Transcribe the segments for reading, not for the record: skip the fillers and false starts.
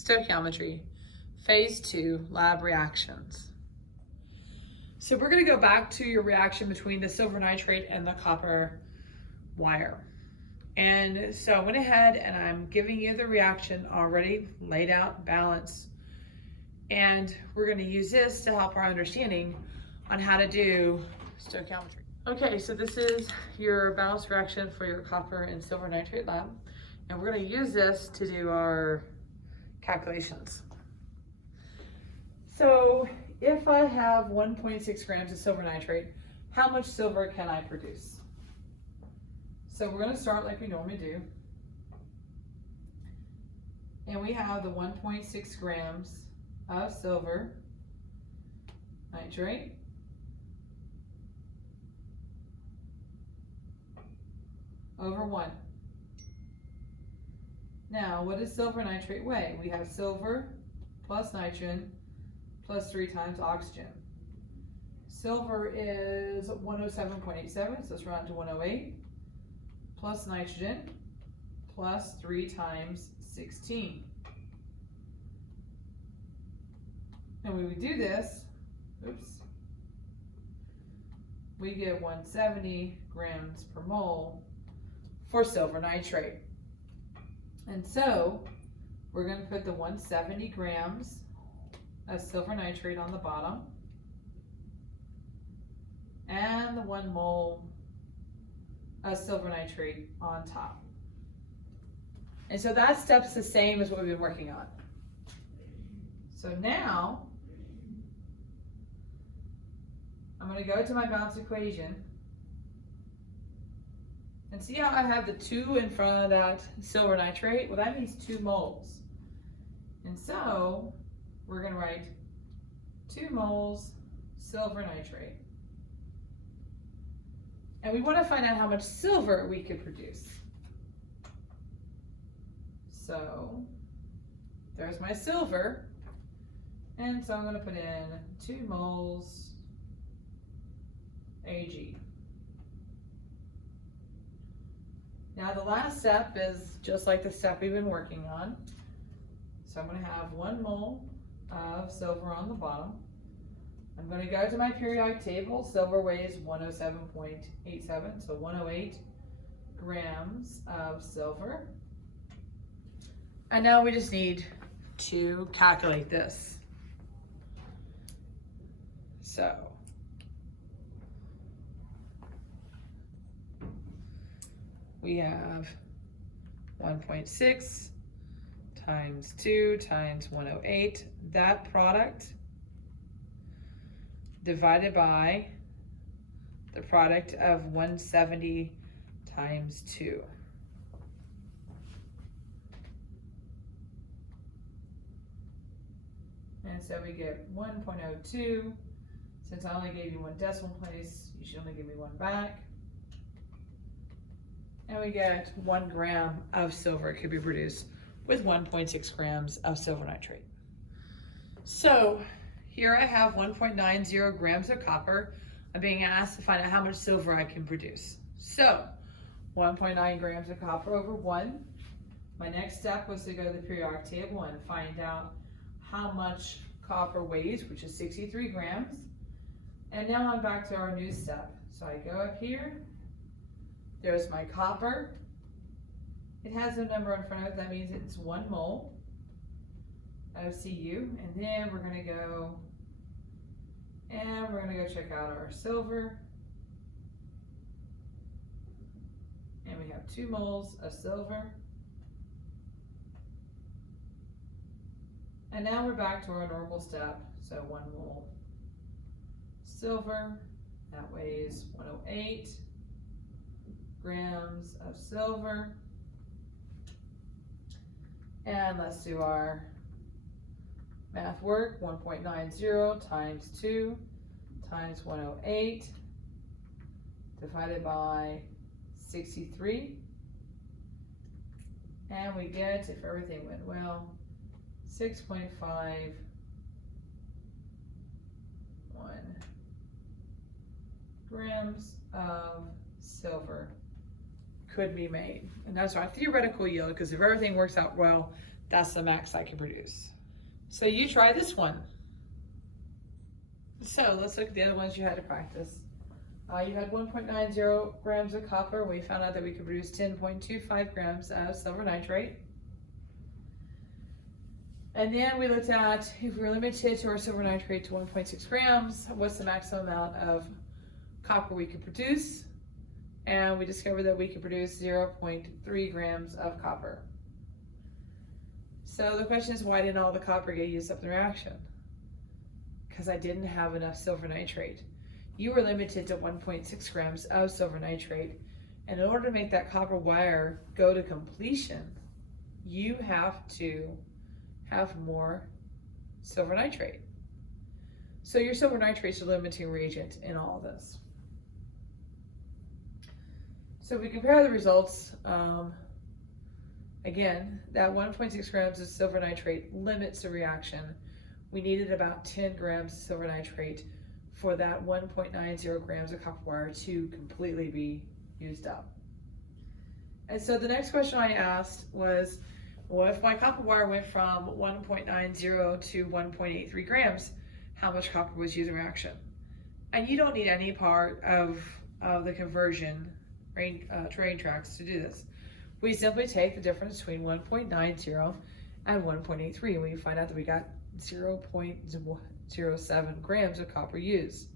Stoichiometry, phase 2, lab reactions. So we're going to go back to your reaction between the silver nitrate and the copper wire. And so I went ahead and I'm giving you the reaction already laid out, balanced. And we're going to use this to help our understanding on how to do stoichiometry. Okay, so this is your balanced reaction for your copper and silver nitrate lab. And we're going to use this to do our calculations. So if I have 1.6 grams of silver nitrate, how much silver can I produce? So we're going to start like we normally do. And we have the 1.6 grams of silver nitrate over 1. Now, what does silver nitrate weigh? We have silver plus nitrogen plus 3 times oxygen. Silver is 107.87, so let's round to 108, plus nitrogen plus 3 times 16. And when we do this, we get 170 grams per mole for silver nitrate. And so we're going to put the 170 grams of silver nitrate on the bottom and the 1 mole of silver nitrate on top. And so that step's the same as what we've been working on. So now I'm going to go to my balanced equation and see how I have the 2 in front of that silver nitrate? Well, that means 2 moles. And so we're going to write 2 moles silver nitrate. And we want to find out how much silver we could produce. So there's my silver. And so I'm going to put in 2 moles Ag. Now the last step is just like the step we've been working on. So I'm going to have 1 mole of silver on the bottom. I'm going to go to my periodic table. Silver weighs 107.87, so 108 grams of silver. And now we just need to calculate this. So we have 1.6 times 2 times 108, that product divided by the product of 170 times 2. And so we get 1.02. Since I only gave you 1 decimal place, you should only give me 1 back. And we get 1 gram of silver could be produced with 1.6 grams of silver nitrate. So here I have 1.90 grams of copper. I'm being asked to find out how much silver I can produce. So 1.9 grams of copper over 1. My next step was to go to the periodic table and find out how much copper weighs, which is 63 grams. And now I'm back to our new step. So I go up here. There's my copper. It has a number in front of it. That means it's 1 mole of Cu. And then we're going to go check out our silver. And we have 2 moles of silver. And now we're back to our normal step. So 1 mole silver, that weighs 108 grams of silver. And let's do our math work. 1.90 times 2 times 108 divided by 63. And we get, if everything went well, 6.51 grams of silver could be made. And that's our theoretical yield, because if everything works out well, That's the max I can produce. So you try this one. So let's look at the other ones you had to practice. You had 1.90 grams of copper. We found out that we could produce 10.25 grams of silver nitrate. And then we looked at if we were limited to our silver nitrate to 1.6 grams, what's the maximum amount of copper we could produce? And we discovered that we could produce 0.3 grams of copper. So the question is, why didn't all the copper get used up in the reaction? Because I didn't have enough silver nitrate. You were limited to 1.6 grams of silver nitrate. And in order to make that copper wire go to completion, you have to have more silver nitrate. So your silver nitrate is a limiting reagent in all of this. So if we compare the results, again, that 1.6 grams of silver nitrate limits the reaction. We needed about 10 grams of silver nitrate for that 1.90 grams of copper wire to completely be used up. And so the next question I asked was, well, if my copper wire went from 1.90 to 1.83 grams, how much copper was used in reaction? And you don't need any part of the conversion train tracks to do this. We simply take the difference between 1.90 and 1.83, and we find out that we got 0.07 grams of copper used.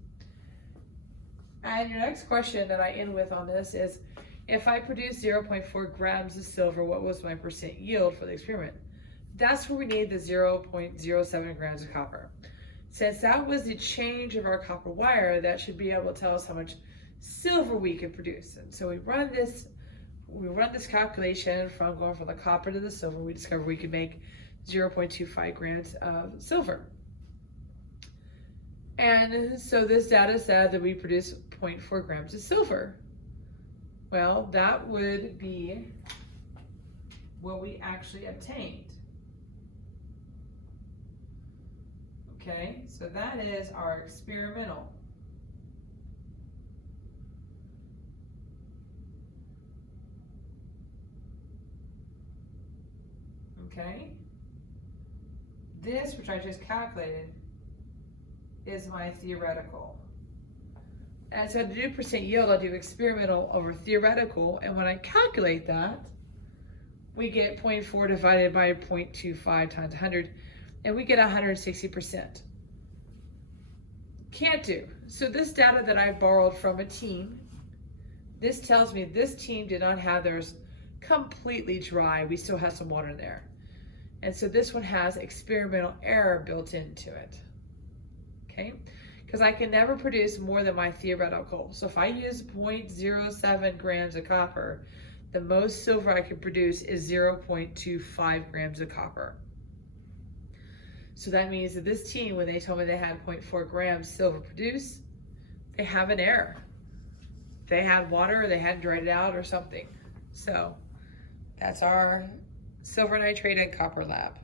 And your next question that I end with on this is, if I produce 0.4 grams of silver, what was my percent yield for the experiment? That's where we need the 0.07 grams of copper. Since that was the change of our copper wire, that should be able to tell us how much silver we could produce. And so we run this calculation from going from the copper to the silver. We discovered we could make 0.25 grams of silver. And so this data said that we produce 0.4 grams of silver. Well, that would be what we actually obtained. Okay, so that is our experimental. Okay, this, which I just calculated, is my theoretical. And so to do percent yield, I'll do experimental over theoretical, and when I calculate that, we get 0.4 divided by 0.25 times 100, and we get 160%. Can't do. So this data that I borrowed from a team, this tells me this team did not have theirs completely dry. We still have some water in there. And so this one has experimental error built into it, okay? Because I can never produce more than my theoretical. So if I use 0.07 grams of copper, the most silver I can produce is 0.25 grams of copper. So that means that this team, when they told me they had 0.4 grams silver produced, they have an error. They had water, or they hadn't dried it out or something. So that's our silver nitrate and copper lab.